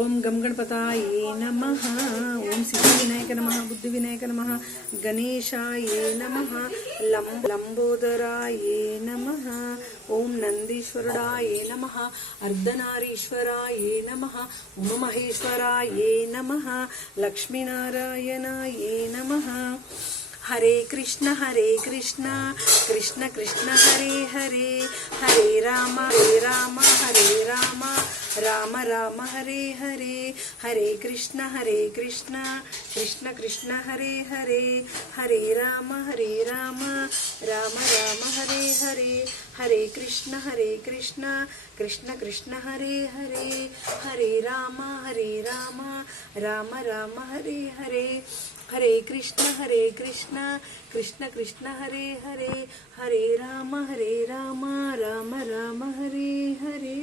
ओम गम गणपताये नमः। ओम सिद्धिविनायक नमः, बुद्धिविनायक नमः, गणेशाये नमः, लंबोदराये नमः। ओम नंदीश्वराये नमः, अर्धनारीश्वराये नमः, उमामहेश्वराये नमः, लक्ष्मीनारायणाये नमः। हरे कृष्ण कृष्ण कृष्ण हरे हरे, हरे राम हरे राम राम राम हरे हरे। हरे कृष्ण कृष्ण कृष्ण हरे हरे, हरे राम राम राम हरे हरे। हरे कृष्ण कृष्ण कृष्ण हरे हरे, हरे राम राम राम हरे हरे। हरे कृष्ण कृष्ण हरे हरे, हरे राम राम राम हरे हरे।